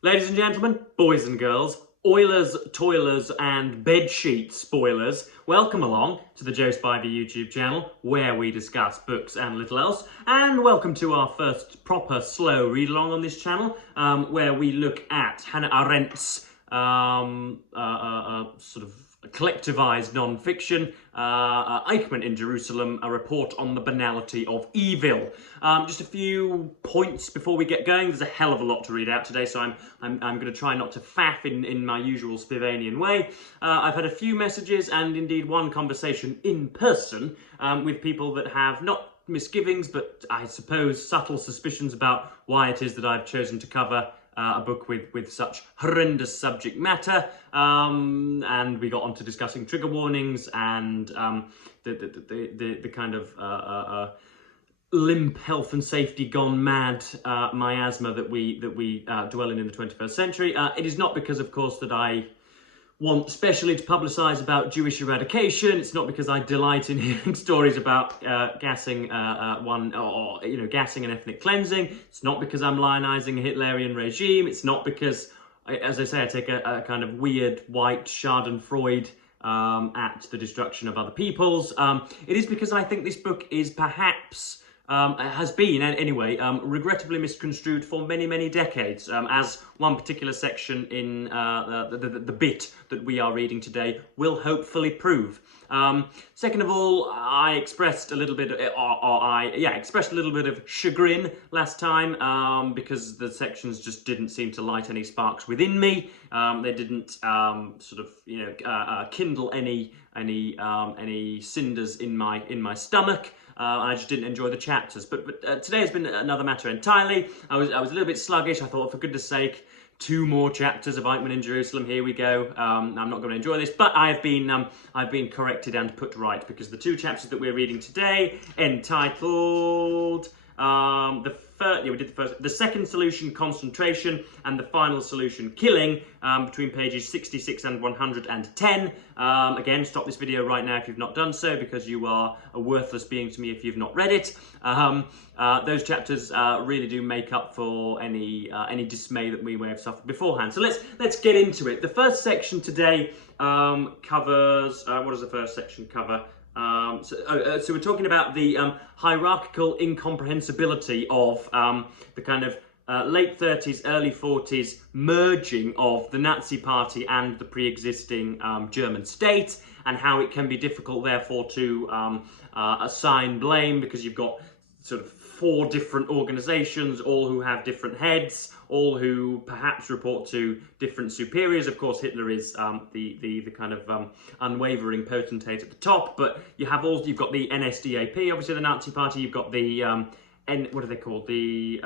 Ladies and gentlemen, boys and girls, oilers, toilers and bedsheet spoilers, welcome along to the Joe Spivey YouTube channel where we discuss books and little else, and welcome to our first proper slow read along on this channel where we look at Hannah Arendt's sort of collectivized non-fiction, Eichmann in Jerusalem, a report on the banality of evil. Just a few points before we get going. There's a hell of a lot to read out today, so I'm going to try not to faff in my usual Spivanian way. I've had a few messages and indeed one conversation in person with people that have not misgivings, but I suppose subtle suspicions about why it is that I've chosen to cover a book with such horrendous subject matter, and we got on to discussing trigger warnings and the kind of limp health and safety gone mad miasma that we dwell in the 21st century. It is not because, of course, that I want specially to publicise about Jewish eradication. It's not because I delight in hearing stories about gassing gassing and ethnic cleansing. It's not because I'm lionising a Hitlerian regime. It's not because, as I say, I take a kind of weird white Schadenfreude at the destruction of other peoples. It is because I think this book is perhaps has been, anyway, regrettably misconstrued for many, many decades, as one particular section in the bit that we are reading today will hopefully prove. Second of all, I expressed a little bit, expressed a little bit of chagrin last time because the sections just didn't seem to light any sparks within me. They didn't sort of, kindle any cinders in my stomach. I just didn't enjoy the chapters, but today has been another matter entirely. I was a little bit sluggish. I thought, for goodness sake, 2 more chapters of Eichmann in Jerusalem. Here we go. I'm not going to enjoy this, but I've been corrected and put right, because the 2 chapters that we're reading today, entitled the second solution, concentration, and the final solution, killing, between pages 66 and 110. Again, stop this video right now if you've not done so, because you are a worthless being to me if you've not read it. Those chapters really do make up for any dismay that we may have suffered beforehand. So let's get into it. The first section today covers, what does the first section cover? So we're talking about the hierarchical incomprehensibility of the kind of late 30s, early 40s merging of the Nazi Party and the pre-existing German state, and how it can be difficult, therefore, to assign blame, because you've got sort of 4 different organisations, all who have different heads, all who perhaps report to different superiors. Of course, Hitler is the kind of unwavering potentate at the top, but you've got the NSDAP, obviously the Nazi Party. You've got the what are they called? The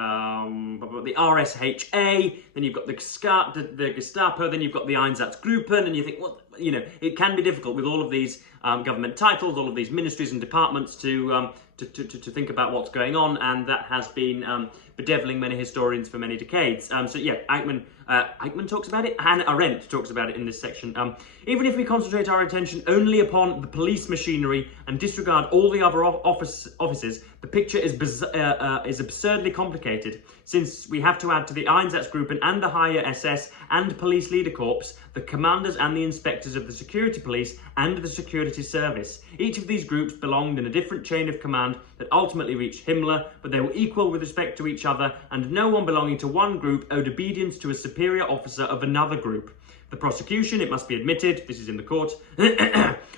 RSHA. Then you've got the Gestapo. Then you've got the Einsatzgruppen, and you think, well, it can be difficult with all of these government titles, all of these ministries and departments to think about what's going on, and that has been bedeviling many historians for many decades. So yeah, Eichmann talks about it, Hannah Arendt talks about it in this section. Even if we concentrate our attention only upon the police machinery and disregard all the other offices, the picture is absurdly complicated, since we have to add to the Einsatzgruppen and the higher SS and police leader corps the commanders and the inspectors of the security police and the security service. Each of these groups belonged in a different chain of command that ultimately reached Himmler, but they were equal with respect to each other, and no one belonging to one group owed obedience to a superior officer of another group. The prosecution, it must be admitted, this is in the court,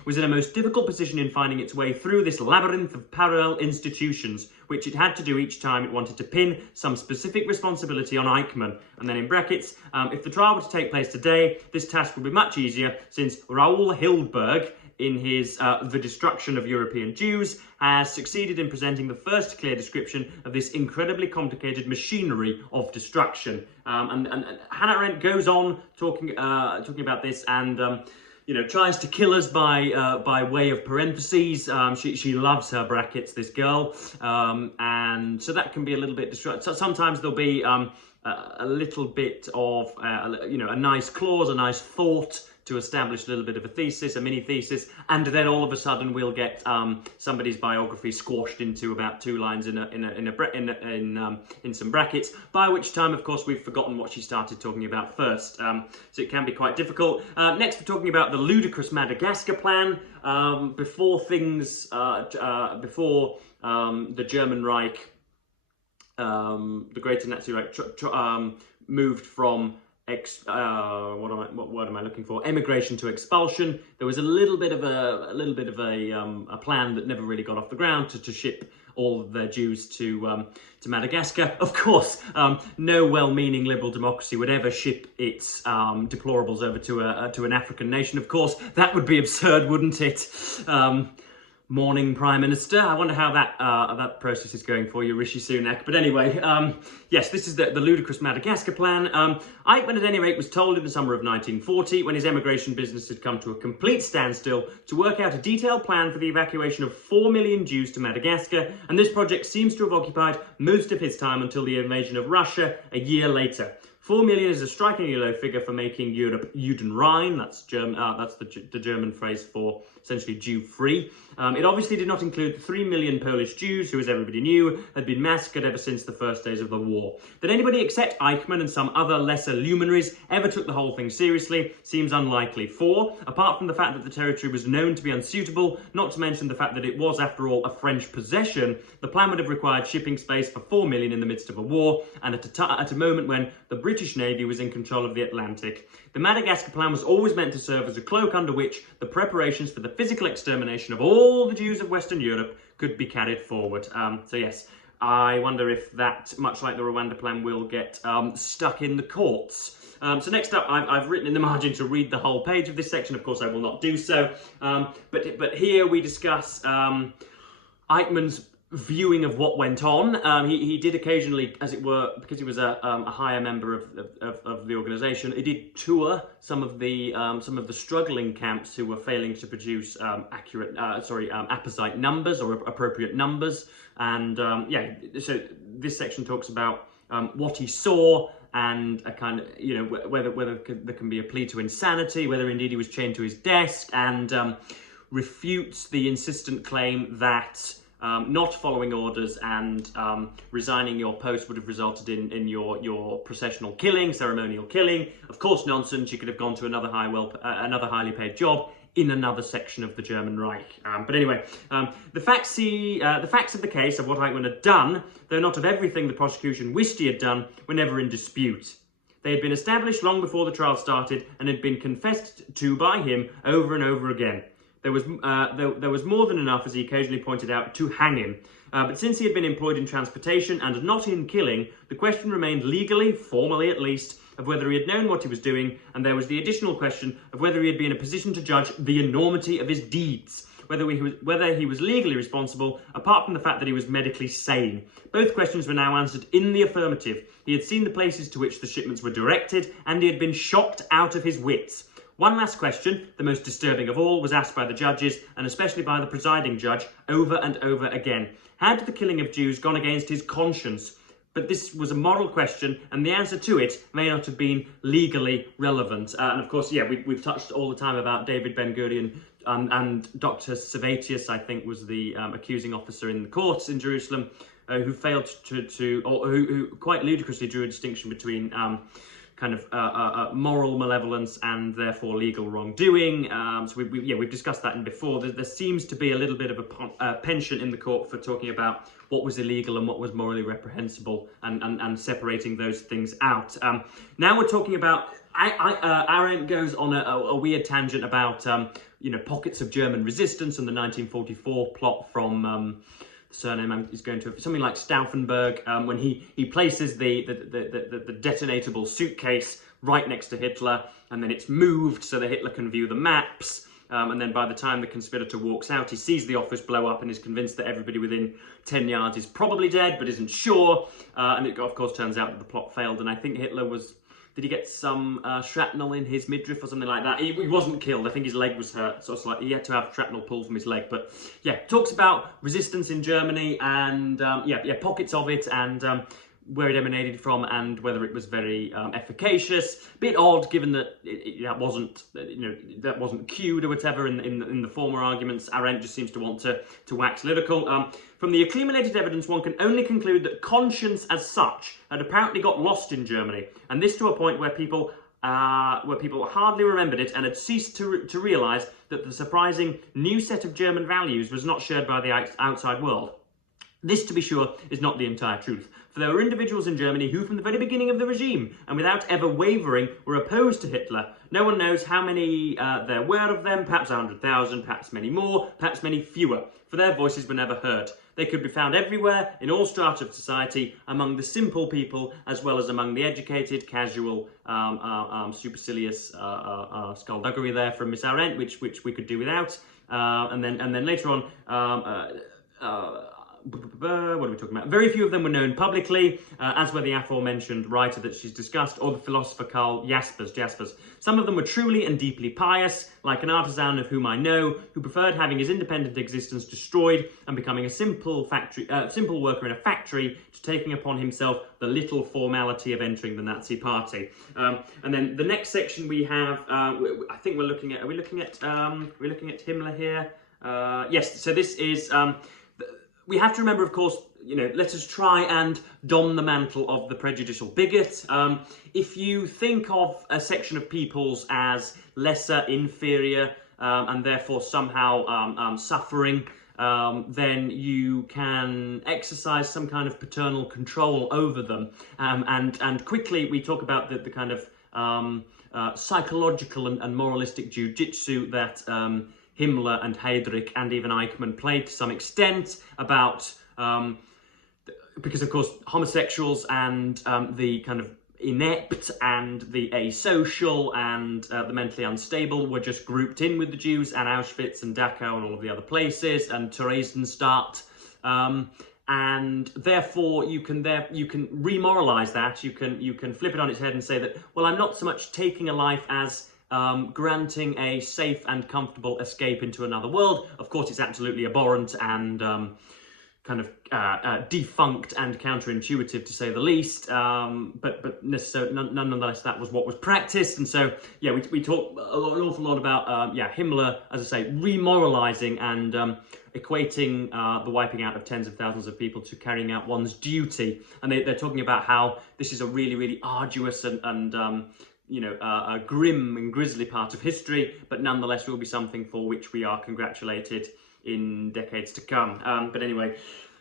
was in a most difficult position in finding its way through this labyrinth of parallel institutions, which it had to do each time it wanted to pin some specific responsibility on Eichmann. And then in brackets, if the trial were to take place today, this task would be much easier, since Raoul Hildberg, in his The Destruction of European Jews, has succeeded in presenting the first clear description of this incredibly complicated machinery of destruction. And Hannah Arendt goes on talking about this, and tries to kill us by way of parentheses. She loves her brackets, this girl, and so that can be a little bit distracting. So sometimes there'll be a little bit of, a nice clause, a nice thought to establish a little bit of a thesis, a mini thesis, and then all of a sudden we'll get somebody's biography squashed into about 2 lines in some brackets. By which time, of course, we've forgotten what she started talking about first. So it can be quite difficult. Next, we're talking about the ludicrous Madagascar plan. Before the German Reich, the Greater Nazi Reich, moved from what word am I looking for? Emigration to expulsion. There was a little bit of a plan that never really got off the ground to ship all of their Jews to Madagascar. Of course, no well-meaning liberal democracy would ever ship its deplorables over to an African nation. Of course, that would be absurd, wouldn't it? Morning Prime Minister. I wonder how that process is going for you, Rishi Sunak. But anyway, yes, this is the ludicrous Madagascar plan. Eichmann, at any rate, was told in the summer of 1940, when his emigration business had come to a complete standstill, to work out a detailed plan for the evacuation of 4 million Jews to Madagascar, and this project seems to have occupied most of his time until the invasion of Russia a year later. 4 million is a strikingly low figure for making Europe Judenrein. That's the German phrase for essentially Jew-free. It obviously did not include the 3 million Polish Jews who, as everybody knew, had been massacred ever since the first days of the war. That anybody except Eichmann and some other lesser luminaries ever took the whole thing seriously seems unlikely. For, apart from the fact that the territory was known to be unsuitable, not to mention the fact that it was, after all, a French possession, the plan would have required shipping space for 4 million in the midst of a war, and at a moment when the British Navy was in control of the Atlantic. The Madagascar plan was always meant to serve as a cloak under which the preparations for the physical extermination of all the Jews of Western Europe could be carried forward. So yes, I wonder if that, much like the Rwanda plan, will get stuck in the courts. So next up, I've written in the margin to read the whole page of this section. Of course, I will not do so. But here we discuss Eichmann's viewing of what went on. He did occasionally, as it were, because he was a higher member of the organisation, he did tour some of the struggling camps who were failing to produce apposite numbers or appropriate numbers. And so this section talks about what he saw and a kind of, whether there can be a plea to insanity, whether indeed he was chained to his desk, and refutes the insistent claim that not following orders and resigning your post would have resulted in your processional killing, ceremonial killing. Of course, nonsense. You could have gone to another highly paid job in another section of the German Reich. But anyway, the facts of the case of what Eichmann had done, though not of everything the prosecution wished he had done, were never in dispute. They had been established long before the trial started and had been confessed to by him over and over again. There was more than enough, as he occasionally pointed out, to hang him. But since he had been employed in transportation and not in killing, the question remained legally, formally at least, of whether he had known what he was doing, and there was the additional question of whether he had been in a position to judge the enormity of his deeds, whether he was legally responsible, apart from the fact that he was medically sane. Both questions were now answered in the affirmative. He had seen the places to which the shipments were directed, and he had been shocked out of his wits. One last question, the most disturbing of all, was asked by the judges, and especially by the presiding judge, over and over again. Had the killing of Jews gone against his conscience? But this was a moral question, and the answer to it may not have been legally relevant. And of course, we've touched all the time about David Ben-Gurion, and Dr. Servatius, I think, was the accusing officer in the courts in Jerusalem, who failed who quite ludicrously drew a distinction between moral malevolence and therefore legal wrongdoing. So we've discussed that before. There seems to be a little bit of a penchant in the court for talking about what was illegal and what was morally reprehensible, and separating those things out. Now we're talking about, Arendt goes on a weird tangent about pockets of German resistance and the 1944 plot from surname is going to something like Stauffenberg, when he places the detonatable suitcase right next to Hitler, and then it's moved so that Hitler can view the maps, and then by the time the conspirator walks out, he sees the office blow up and is convinced that everybody within 10 yards is probably dead but isn't sure, and it of course turns out that the plot failed, and I think Hitler was... Did he get some shrapnel in his midriff or something like that? He wasn't killed. I think his leg was hurt. So it's like he had to have shrapnel pulled from his leg. But yeah, talks about resistance in Germany and pockets of it. And where it emanated from and whether it was very efficacious. Bit odd, given that that wasn't cued or whatever in the former arguments. Arendt just seems to want to wax lyrical. From the accumulated evidence, one can only conclude that conscience as such had apparently got lost in Germany, and this to a point where people hardly remembered it and had ceased to realise that the surprising new set of German values was not shared by the outside world. This, to be sure, is not the entire truth, for there were individuals in Germany who, from the very beginning of the regime, and without ever wavering, were opposed to Hitler. No one knows how many there were of them, perhaps 100,000, perhaps many more, perhaps many fewer, for their voices were never heard. They could be found everywhere, in all strata of society, among the simple people, as well as among the educated, casual, supercilious skullduggery there from Miss Arendt, which we could do without. And then later on, what are we talking about? Very few of them were known publicly, as were the aforementioned writer that she's discussed, or the philosopher Karl Jaspers. Some of them were truly and deeply pious, like an artisan of whom I know, who preferred having his independent existence destroyed and becoming a simple worker in a factory to taking upon himself the little formality of entering the Nazi party. And then the next section we have, I think we're looking at Himmler here. Yes, so this is. We have to remember, of course, let us try and don the mantle of the prejudicial bigot. If you think of a section of peoples as lesser, inferior, and therefore somehow suffering, then you can exercise some kind of paternal control over them. And quickly we talk about the kind of psychological and moralistic jiu-jitsu that Himmler and Heydrich and even Eichmann played to some extent about, because of course homosexuals and the kind of inept and the asocial and the mentally unstable were just grouped in with the Jews, and Auschwitz and Dachau and all of the other places, and Theresienstadt. And therefore you can remoralize that, you can flip it on its head and say that, well, I'm not so much taking a life as granting a safe and comfortable escape into another world. Of course, it's absolutely abhorrent and kind of defunct and counterintuitive, to say the least. But nonetheless, that was what was practiced. And so, yeah, we talk an awful lot about Himmler, as I say, remoralizing and equating the wiping out of tens of thousands of people to carrying out one's duty. And they're talking about how this is a really, really arduous and a grim and grisly part of history, but nonetheless will be something for which we are congratulated in decades to come. But anyway,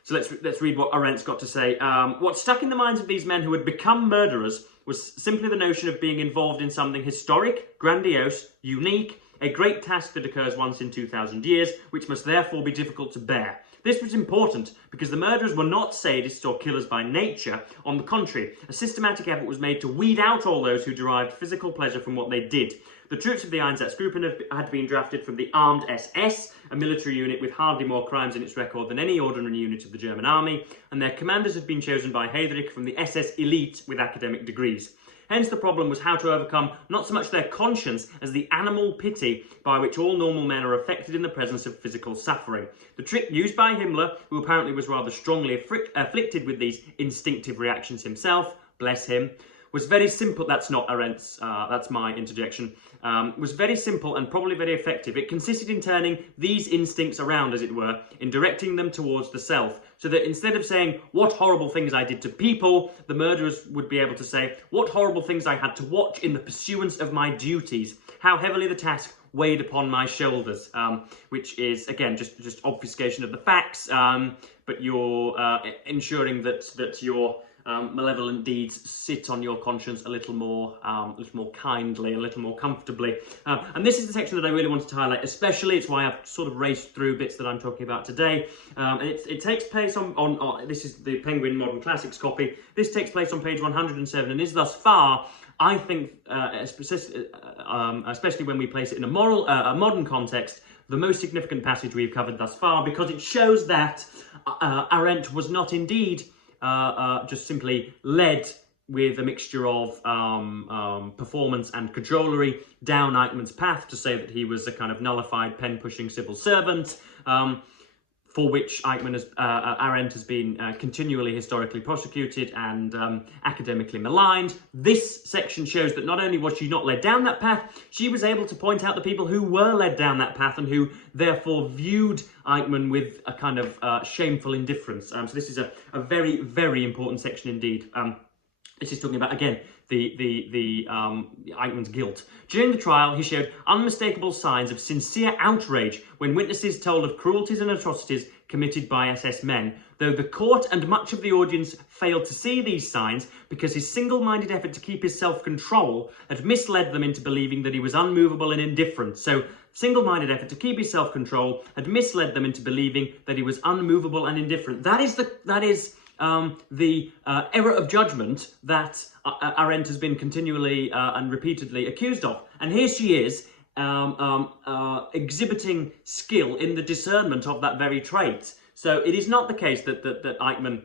so let's read what Arendt's got to say. What stuck in the minds of these men who had become murderers was simply the notion of being involved in something historic, grandiose, unique, a great task that occurs once in 2,000 years, which must therefore be difficult to bear. This was important because the murderers were not sadists or killers by nature. On the contrary, a systematic effort was made to weed out all those who derived physical pleasure from what they did. The troops of the Einsatzgruppen had been drafted from the armed SS, a military unit with hardly more crimes in its record than any ordinary unit of the German army, and their commanders had been chosen by Heydrich from the SS elite with academic degrees. Hence the problem was how to overcome not so much their conscience as the animal pity by which all normal men are affected in the presence of physical suffering. The trick used by Himmler, who apparently was rather strongly afflicted with these instinctive reactions himself, bless him, was very simple. That's not Arendt's, that's my interjection. Was very simple and probably very effective. It consisted in turning these instincts around, as it were, in directing them towards the self, so that instead of saying, what horrible things I did to people, the murderers would be able to say, what horrible things I had to watch in the pursuance of my duties, how heavily the task weighed upon my shoulders, which is, again, just obfuscation of the facts, but you're ensuring that your malevolent deeds sit on your conscience a little more kindly, a little more comfortably. And this is the section that I really wanted to highlight, especially. It's why I've sort of raced through bits that I'm talking about today. And it takes place on this is the Penguin Modern Classics copy. This takes place on page 107 and is thus far, I think, especially when we place it in a modern context, the most significant passage we've covered thus far, because it shows that Arendt was not indeed just simply led with a mixture of performance and cajolery down for which Arendt has been continually historically prosecuted and academically maligned. This section shows that not only was she not led down that path, she was able to point out the people who were led down that path and who therefore viewed Eichmann with a kind of shameful indifference. So this is a very, very important section indeed. This is talking about, again, Eichmann's guilt. During the trial, he showed unmistakable signs of sincere outrage when witnesses told of cruelties and atrocities committed by SS men, though the court and much of the audience failed to see these signs because his single-minded effort to keep his self-control had misled them into believing that he was unmovable and indifferent. So, single-minded effort to keep his self-control had misled them into believing that he was unmovable and indifferent. That is the error of judgment that Arendt has been continually and repeatedly accused of. And here she is exhibiting skill in the discernment of that very trait. So it is not the case that Eichmann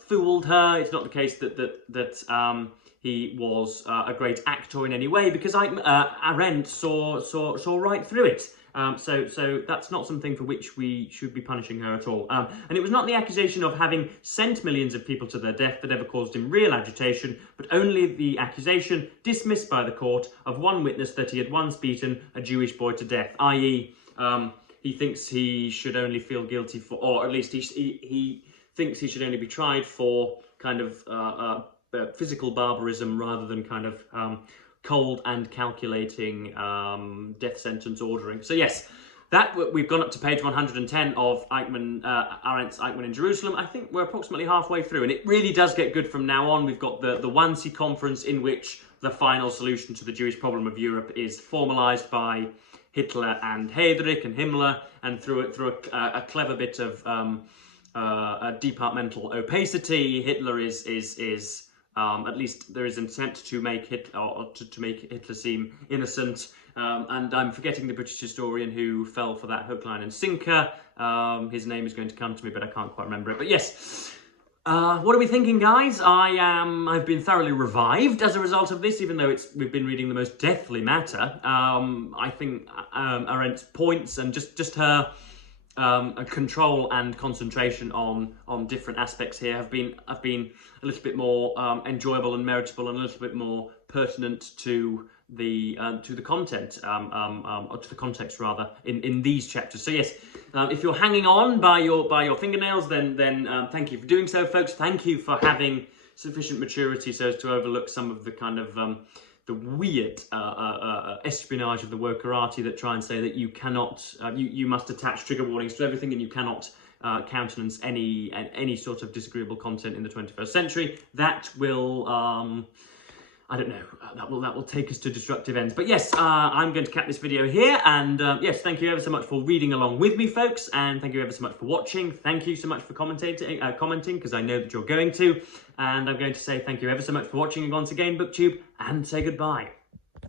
fooled her. It's not the case that he was a great actor in any way, because Arendt saw right through it. So that's not something for which we should be punishing her at all. And it was not the accusation of having sent millions of people to their death that ever caused him real agitation, but only the accusation, dismissed by the court, of one witness that he had once beaten a Jewish boy to death, i.e. He thinks he should only feel guilty for, or at least he thinks he should only be tried for kind of physical barbarism rather than kind of cold and calculating death sentence ordering. So yes, we've gone up to page 110 of Arendt's Eichmann in Jerusalem. I think we're approximately halfway through, and it really does get good from now on. We've got the Wannsee Conference, in which the final solution to the Jewish problem of Europe is formalised by Hitler and Heydrich and Himmler, and through a clever bit of departmental opacity, Hitler is at least there is an attempt to make Hitler seem innocent. And I'm forgetting the British historian who fell for that hook, line and sinker. His name is going to come to me, but I can't quite remember it. But yes, what are we thinking, guys? I've been thoroughly revived as a result of this, even though we've been reading the most deathly matter. I think Arendt's points and just her control and concentration on different aspects here have been a little bit more enjoyable and meritable, and a little bit more pertinent to the content, or to the context rather, in these chapters. So yes, if you're hanging on by your fingernails, then thank you for doing so, folks. Thank you for having sufficient maturity so as to overlook some of the kind of the weird espionage of the wokerati that try and say that you cannot, you must attach trigger warnings to everything, and you cannot countenance any sort of disagreeable content in the 21st century. That will, I don't know, that will take us to destructive ends. But yes, I'm going to cap this video here, and yes, thank you ever so much for reading along with me, folks, and thank you ever so much for watching. Thank you so much for commenting, because I know that you're going to, and I'm going to say thank you ever so much for watching once again, BookTube, and say goodbye.